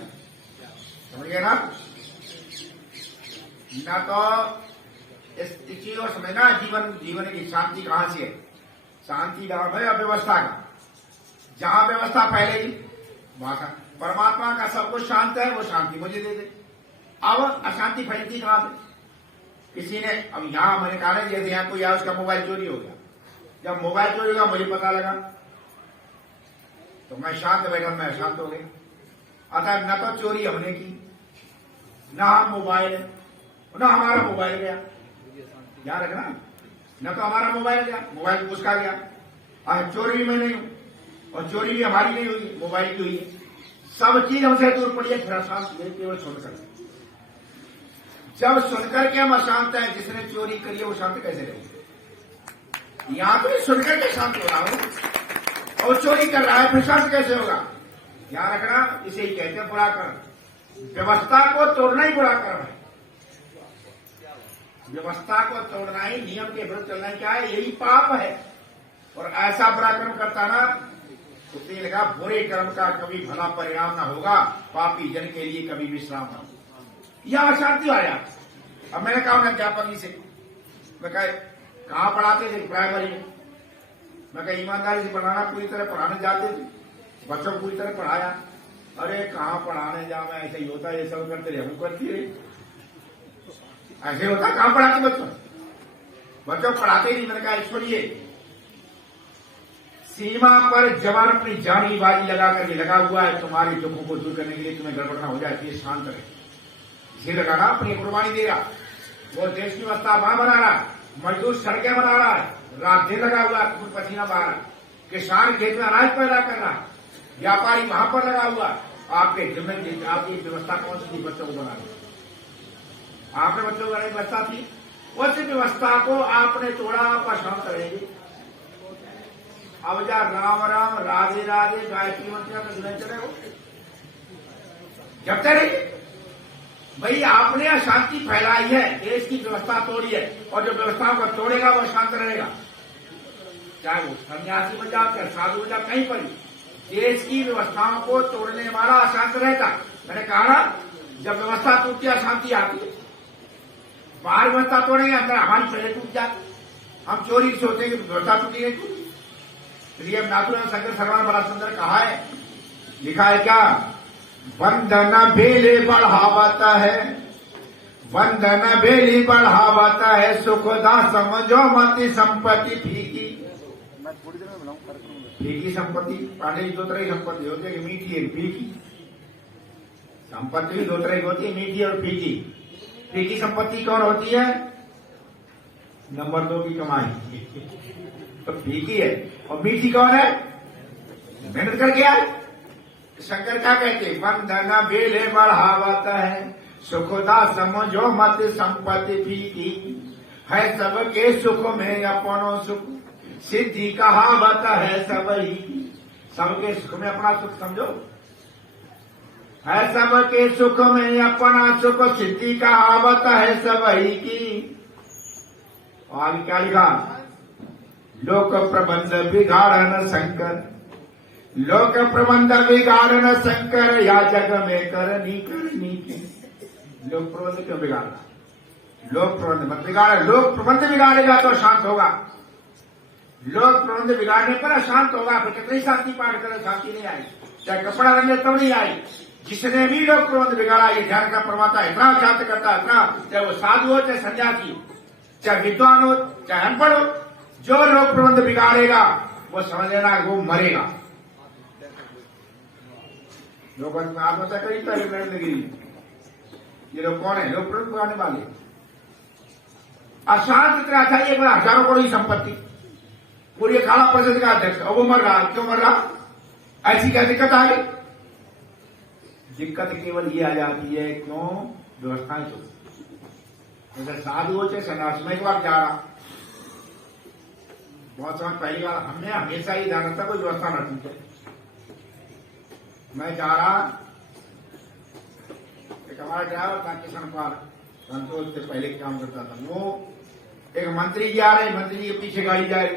समझ गए ना। ना तो इस चीज को समझना, जीवन की शांति कहां से है? शांति नाम है अव्यवस्था का। जहां व्यवस्था फैलेगी वहां का परमात्मा का सब कुछ शांत है, वो शांति मुझे दे दे। अब अशांति फैलती कहां से? किसी ने, अब यहां मैंने कहा ना, जैसे यहां कोई आया उसका मोबाइल चोरी हो गया। जब मोबाइल चोरी होगा मुझे पता लगा तो मैं शांत बैठा, मैं अशांत हो गया। अतः न तो चोरी हमने की, ना हम मोबाइल है, ना हमारा मोबाइल गया, ध्यान रखना, न तो हमारा मोबाइल गया, मोबाइल उसका गया। और चोरी भी मैं नहीं हूं, और चोरी भी हमारी नहीं हुई, मोबाइल की हुई है। सब चीज हमसे दूर पड़ी है, फिर अशांत केवल सुनकर। जब सुनकर के हम अशांत है, जिसने चोरी करी है वो शांत कैसे रहेगी? यहां तो सुनकर के शांत हो रहा हूं और चोरी कर रहा है, फिर शांत कैसे होगा? ध्यान रखना, इसे ही कहते हैं बुरा कर्म। व्यवस्था को तोड़ना ही बुरा कर्म है। व्यवस्था को तोड़ना ही, नियम के विरुद्ध चलना क्या है, यही पाप है। और ऐसा बुरा कर्म करता ना, उसने लगा बुरे कर्म का कभी भला परिणाम ना होगा, पापी जन के लिए कभी विश्राम ना होगा। यह अशांति आ जाती। अब मैंने कहा उन्हें अध्यापक जी से, मैं कहा पढ़ाते थे? प्राइमरी में। मैं कहा ईमानदारी से पढ़ाना, पूरी तरह पढ़ाने जाते थे, बच्चों को पूरी तरह पढ़ाया। अरे कहाँ पढ़ाने जा, मैं ऐसे ही होता है, ये सब करते रहे, हम करती रही, ऐसे होता, कहाँ पढ़ाते बच्चों? बच्चों पढ़ाते ही नहीं। मैंने कहा छोड़िए, सीमा पर जवान अपनी जान की बाजी लगा करके लगा हुआ है, तुम्हारे दुखों को दूर करने के लिए, तुम्हें गड़बड़ ना हो जाए, इसलिए शांत रहे। इसे लगाना अपनी कुर्बानी दे रहा, वो देश की व्यवस्था वहां बना रहा, मजदूर सड़कें बना रहा है, रात दिन लगा हुआ, खून पसीना बहा रहा, किसान खेत में अनाज पैदा कर रहा, व्यापारी वहां पर लगा हुआ। आपके जिम्मे आपकी व्यवस्था कौन सी थी? बच्चों को बनाने। आपने बच्चों को बनाने की व्यवस्था थी, उस व्यवस्था को आपने तोड़ा, आप अशांत रहेंगे। अब जा राम राम राधे राधे गायत्री मंत्र का सुनाई चले वो जब तक भाई आपने अशांति फैलाई है, देश की व्यवस्था तोड़ी है, और जो व्यवस्था को तोड़ेगा वो शांत रहेगा, चाहे वो सन्यासी बन जाओ, चाहे साधु बन जाओ, कहीं पर देश की व्यवस्थाओं को तोड़ने वाला अशांत रहता। मैंने कहा ना, जब व्यवस्था टूटती अशांति आती है। बाहर व्यवस्था तोड़ेंगे, अंदर हमारी पहले टूट जाती। हम चोरी सोचेंगे व्यवस्था टूटी नहीं टूटी। इसलिए नाथुराम शंकर शर्मा बड़ा सुंदर कहा है, लिखा है क्या? वंदन बेली बढ़ावता है, वंदन बेली बढ़ावता है, सुखदा समझो मति संपत्ति फीकी। मैं थोड़ी देर में बनाऊं फीकी संपत्ति। पांडे जी दो तरह की संपत्ति होती है, मीठी और फीकी। संपत्ति भी दो तरह की होती है, मीठी और फीकी। फीकी संपत्ति कौन होती है? नंबर 2 की कमाई तो फीकी है। और मीठी कौन है? मेहनत करके आए। शंकर क्या कहते? वंदन बेले बढ़ावता है, सुखदा समझो मत संपत्ति फीकी है, सबके सुख में अपनो सुख सिद्धि कहावत है सबही। सबके सुख में अपना सुख समझो है, सबके सुख में अपना सुख सिद्धि कहावत है सबही की। और आगे क्या लिखा? लोक प्रबंध बिगाड़न शंकर, लोक प्रबंध बिगाड़न शंकर, या जग में करनी करनी की। लोक प्रबंध क्यों बिगाड़ना? लोक प्रबंध मत बिगाड़े। लोक प्रबंध बिगाड़ेगा तो शांत होगा, लोक प्रबंध बिगाड़ने पर अशांत होगा। फिर कितनी शांति पाठ करे, शांति नहीं आई। चाहे कपड़ा रंगे तब नहीं आई। जिसने भी लोक प्रबंध बिगाड़ा, ये ध्यान का परमात्मा इतना शांत करता है, इतना, चाहे वो साधु हो, चाहे सन्यासी हो, चाहे विद्वान हो, चाहे अनपढ़ हो, जो लोक प्रबंध बिगाड़ेगा वो समझ लेना वो मरेगा। लोग आत्महत्या करी तो लगी। ये लोग कौन है? लोक प्रबंध बिगाड़ने वाले। अशांत इतना था, एक बार हजारों करोड़ की संपत्ति, पूरी अखाड़ा परिषद का अध्यक्ष, और वो मर रहा। क्यों मर रहा? ऐसी क्या दिक्कत आ गई? दिक्कत केवल ये आ जाती है, क्यों? व्यवस्थाएं तो जैसे साधु हो चाहे सन्यासी। मैं एक बार जा रहा, बहुत समय पहली बार, हमने हमेशा ही ध्यान रखता कोई व्यवस्था न टूटे। मैं जा रहा, एक हमारा ड्राइवर था किशन पाल, संतोष से पहले काम करता था, वो एक मंत्री जी आ रहे, मंत्री जी के पीछे गाड़ी जा रही,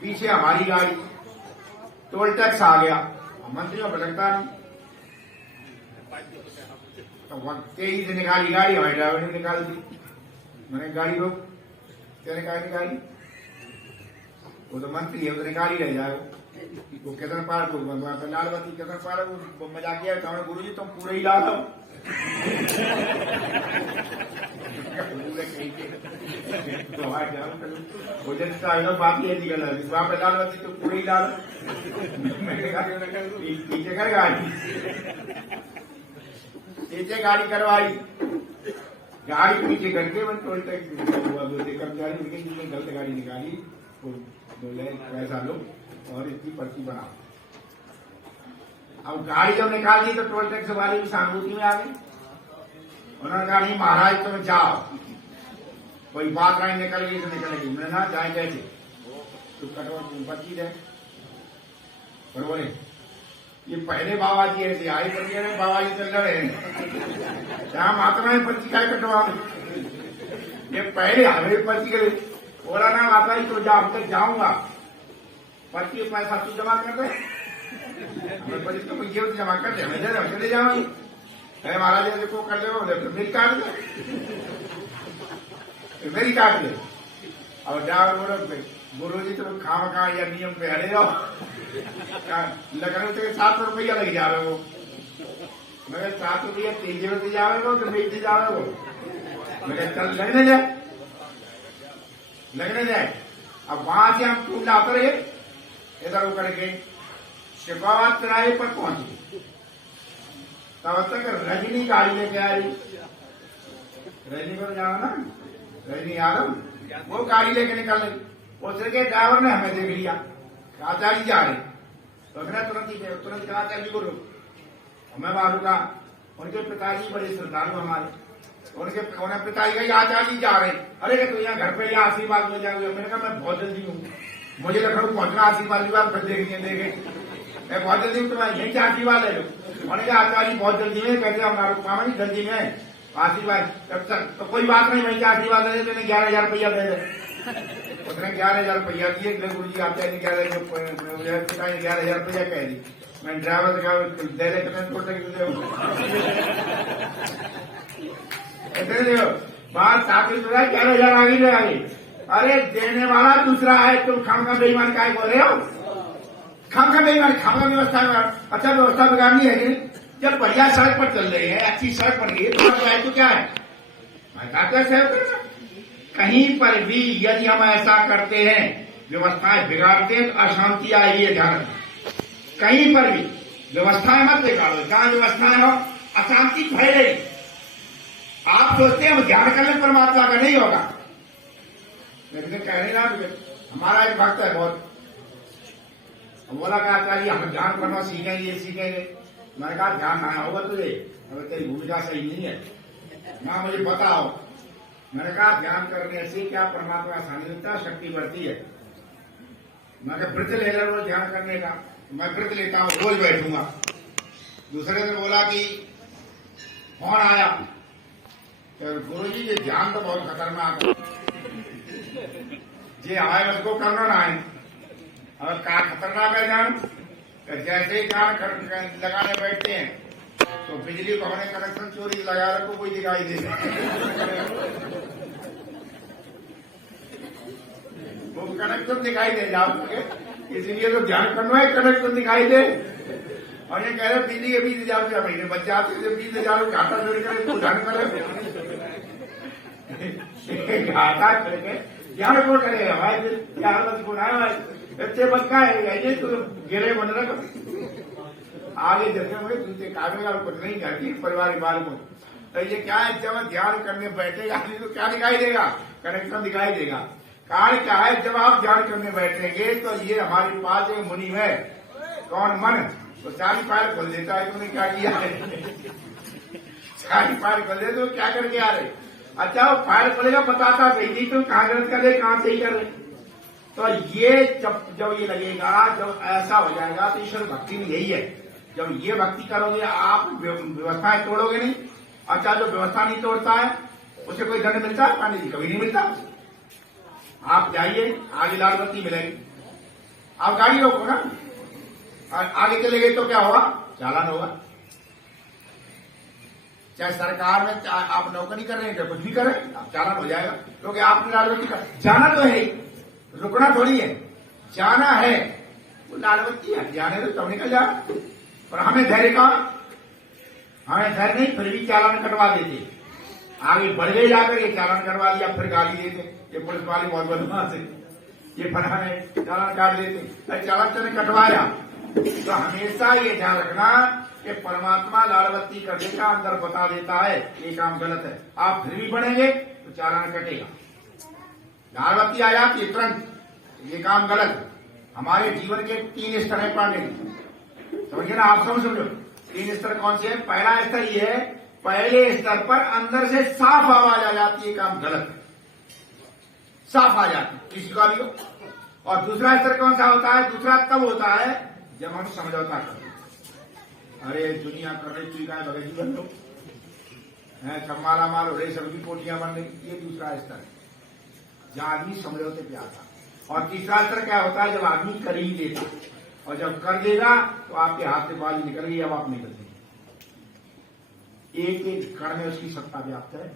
पीछे हमारी गाड़ी, टोल टैक्स आ गया, मंत्री को भटकता नहीं, तो तेजी से निकाली गाड़ी, हमारे ड्राइवर ने निकाल दी। मैंने गाड़ी रोक, तेरे गाड़ी निकाली, वो तो मंत्री है, उसने गाड़ी रह जाए। वो कितन पार को लाल बत्ती कितन पार, वो मजाक किया, कहा गुरु जी तुम पूरे ही लाल हो। बात ये निकल रहा है, वहां पे लाल बत्ती तो पूरे ही लाल। मैंने कहा पीछे कर गाड़ी। पीछे गाड़ी करवाई, गाड़ी पीछे करके मैं टोल टैक्स हुआ, कर्मचारी मिलकर जिसने गलत गाड़ी निकाली तो बोले पैसा लो और इसकी पर्ची बनाओ। अब गाड़ी जब निकाल दी तो टोल टैक्स वाली भी सहानुभूति में आ गई। उन्होंने कहा नहीं महाराज तुम जाओ, कोई बात नहीं निकलेगी तो निकलेगी। मैंने ना जाए कैसे, तो कटवा पर्ची दे। और बोले ये पहले बाबा जी ऐसे आई पर्ची, बाबा जी चल रहे हैं क्या मात्रा में पर्ची का कटवा, ये पहले हमें पर्ची के बोला ना आता ही तो जा तक जाऊंगा, पर्ची पैसा तू जमा कर दे, हमें पर्ची तो ये जमा कर दे, हमें चले जाऊंगी। अरे महाराज देखो कर दे, बोले तो मेरी काट दे, मेरी काट दे। और जाओ बोलो गुरु जी तुम खाम खा या नियम पे हरे जाओ, लगने से 700 रुपया लग जा रहे हो। मैं 7 रुपया तेजी में जा रहे हो तो बेचते जा रहे हो। मैं चल लगने जाए, लगने जाए। अब वहां से हम टूल लाते रहे इधर वो करके शिकावत किराए पर पहुंचे, तब तक रजनी गाड़ी लेके आई। रजनी को जाना ना, रजनी यादव, वो गाड़ी लेके निकल गई। उसके ड्राइवर ने हमें देख लिया, आचार्य जा रहे, तो उसने तुरंत कहा आचार्य को रुक। मैं बाहर रुका, उनके पिताजी बड़े श्रद्धालु हमारे, उन्हें पिताजी कही आचार्य जा रहे। अरे तो यहाँ घर पे यहाँ आशीर्वाद मिल जाएगा। मैंने कहा मैं बहुत जल्दी हूँ, मुझे लखनऊ पहुंचना, आशीर्वाद की बात फिर देखे मैं बहुत जल्दी हूँ, तो मैं यही से आशीर्वाद ले लो। उन्होंने कहा आचार्य बहुत जल्दी में, कैसे हमारा मामा जी जल्दी में आशीर्वाद, तो कोई बात नहीं वहीं से आशीर्वाद दे देते, 11,000 रुपया दे दे। उसने 11,000 रुपया दिए, गुरु जी आते हैं 11,000 रुपया कह दी। मैं ड्राइवर से कहा दे दे, कितने दे बाहर 11,000 आगे। अरे देने वाला दूसरा है, तुम खामखा बेईमान का बोल रहे हो, खामखा बेईमान, खामखा व्यवस्था में अच्छा व्यवस्था बिगाड़नी है कि जब बढ़िया सड़क पर चल रही है, अच्छी सड़क बन गई है तो क्या है, मैं कहता है कहीं पर भी यदि हम ऐसा करते हैं, व्यवस्थाएं बिगाड़ते हैं तो अशांति आएगी, ये ध्यान रखना। कहीं पर भी व्यवस्थाएं मत बिगाड़ो, जहां व्यवस्थाएं हो अशांति फैलेगी। आप सोचते हैं हम ध्यान कर ले, परमात्मा का नहीं होगा। लेकिन कह नहीं रहा, हमारा एक भक्त है बहुत, बोला कहा आचार्य हम ध्यान करना सीखेंगे, ये सीखेंगे। मैंने कहा ध्यान ना होगा तुझे, अगर तेरी भूमिका सही नहीं है ना, मुझे बताओ। मैंने कहा ध्यान करने से क्या परमात्मा आसानी मिलता है, शक्ति बढ़ती है। मैं व्रत ले लो रोज ध्यान करने का, मैं व्रत लेता हूँ, रोज बैठूंगा। दूसरे ने बोला कि कौन आया, तो गुरु जी ये ध्यान तो बहुत खतरनाक है, जे आए उसको करना ना है। और क्या खतरनाक है ध्यान, तो जैसे ही ध्यान लगाने बैठते हैं तो बिजली को हमने कनेक्शन चोरी लगा रखो, कोई दिखाई दे, वो कनेक्शन दिखाई दे जाओ, इसीलिए तो ध्यान करना है, कनेक्शन दिखाई दे। और ये कह रहे बिजली के 20,000 महीने बच जाते, 20,000 घाटा चोरी करे तो ध्यान करे, घाटा करके ध्यान कौन करेगा भाई, ध्यान बस गुनाह इतने बच्चा है तो गिरे बन रहा आगे जैसे मुझे तुमसे काटेगा और कुछ नहीं करती परिवार वालों को। तो ये क्या है, जब ध्यान करने बैठेगा तो क्या दिखाई देगा, कनेक्शन दिखाई देगा। कारण क्या है, जब आप ध्यान करने बैठेंगे तो ये हमारे पास एक मुनि है, कौन मन, तो सारी फाइल खोल देता है, तुमने क्या किया है, सारी फाइल खोल देते, तो क्या करके आ रहे। अच्छा वो फाइल खोलेगा, बताता सही तुम कहाँ गलत कर रहे, कहाँ सही कर रहे। तो ये जब ये लगेगा, जब ऐसा हो जाएगा तो ईश्वर भक्ति में यही है, जब ये भक्ति करोगे आप व्यवस्थाएं तोड़ोगे नहीं। अच्छा जो व्यवस्था नहीं तोड़ता है उसे कोई दंड मिलता है, पांडे जी कभी नहीं मिलता। आप जाइए, आगे लाल बत्ती मिलेगी, आप गाड़ी रोको ना, आगे चले गए तो क्या होगा, चालान होगा। चाहे सरकार में आप नौकरी कर रहे हैं, कुछ भी कर रहे हैं, आप चालान हो जाएगा, क्योंकि आपने लाल बत्ती का जाना तो है ही, रुकना थोड़ी है, जाना है। वो लाल बत्ती है, जाने तो तब निकल जाए, पर हमें धैर्य का, हमें धैर्य नहीं, फिर भी चालान कटवा देते। आगे बढ़ गए जाकर ये चालान करवा दिया, फिर गाली देते, ये पुलिस वाले बहुत बदमाश है, ये फलाने चालान काट देते, चालान तो ने कटवाया। तो हमेशा ये ध्यान रखना कि परमात्मा लाल बत्ती कर देगा, अंदर बता देता है ये काम गलत है, आप फिर भी बढ़ेंगे तो चालान कटेगा। लाल बत्ती आ जाती है तुरंत, ये काम गलत है। हमारे जीवन के 3 स्तर है पढ़ने, समझिए ना, आप समझो 3 स्तर कौन से है। पहला स्तर ये है, पहले स्तर पर अंदर से साफ आवाज आ जाती है काम गलत है, साफ आ जाती है किसी का भी हो। और दूसरा स्तर कौन सा होता है, दूसरा तब होता है जब हम समझौता करते हैं, अरे दुनिया कर रही चुका है, बगैर बन लो है, सब माला माल हो रही, सबकी पोटियां बन रही, ये दूसरा स्तर है जहां आदमी समझौते पे आता। और तीसरा स्तर क्या होता है, जब आदमी कर ही देता, और जब कर देगा तो आपके हाथ से बाजी निकल गई, अब आप नहीं बदलेंगे। एक एक कण में उसकी सत्ता व्याप्त है,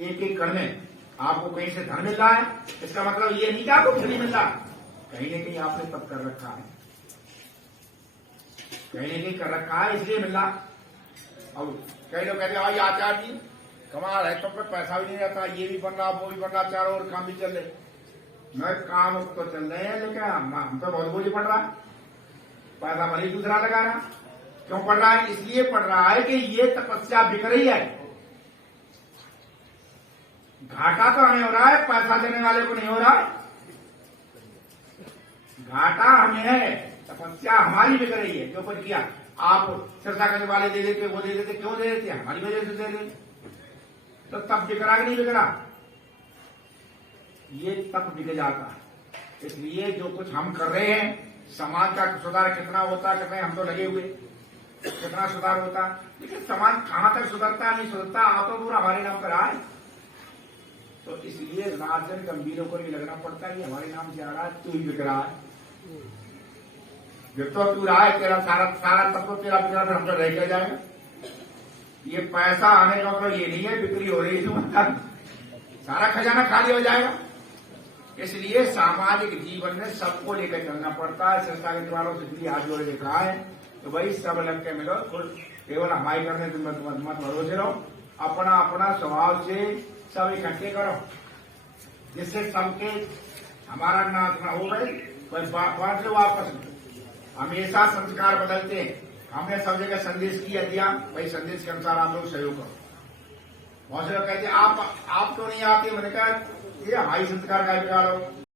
एक एक कण में। आपको कहीं से धन मिल रहा है, इसका मतलब ये नहीं कि आपको फ्री मिल रहा, कहीं न कहीं आपने तब कर रखा है, कहीं न कहीं कर रखा है, इसलिए मिल रहा। अब कई लोग कहते हैं आचार्य जी कमाल है, तो पैसा भी नहीं रहता, ये भी बन रहा, वो भी बन रहा, चारों ओर काम भी चल रहे। मैं काम तो चल रहे हैं, लेकिन हम तो बहुत बोझ पड़ रहा है, पैसा भले ही दूसरा लगा रहा। क्यों पड़ रहा है, इसलिए पड़ रहा है कि ये तपस्या बिक रही है। घाटा तो हमें हो रहा है, पैसा देने वाले को नहीं हो रहा है। घाटा हमें है, तपस्या हमारी बिक रही है। जो कुछ किया आप चर्चा करने वाले दे देते, वो दे देते, क्यों दे देते, हमारी वजह से दे देते, तो तब बिक रहा कि नहीं बिक रहा, ये तब बिक जाता है। इसलिए जो कुछ हम कर रहे हैं, समाज का सुधार कितना होता कहते हैं, हम तो लगे हुए, कितना सुधार होता, लेकिन समाज कहां तक सुधरता नहीं सुधरता, आप तो पूरा हमारे नाम पर आए। तो इसलिए राजन गंभीरों को भी लगना पड़ता है, हमारे नाम से आ रहा है, तू ही बिक रहा है, जब तो तू रहा है, तेरा सारा तब तो तेरा बिक रहा, फिर हम तो रह जाएगा। ये पैसा आने का मतलब ये नहीं है बिक्री हो रही है, सारा खजाना खाली हो जाएगा। इसलिए सामाजिक जीवन में सबको लेकर चलना पड़ता है। संस्था के द्वारों से जुड़ी हाथ जोड़े देख रहा है, तो भाई सब लग के मिलो, केवल हमारी करने से मत भरोसे रहो, अपना अपना स्वभाव से सब इकट्ठे करो, जिससे सबके हमारा नाश न हो गए, बात से वापस हमेशा संस्कार बदलते हैं। हमने सब जगह संदेश दिया, भाई संदेश के अनुसार आप लोग सहयोग करो। बहुत से लोग कहते हैं आप क्यों नहीं आते, मैंने कहा ये हमारी संस्कार का बिगाड़ हो।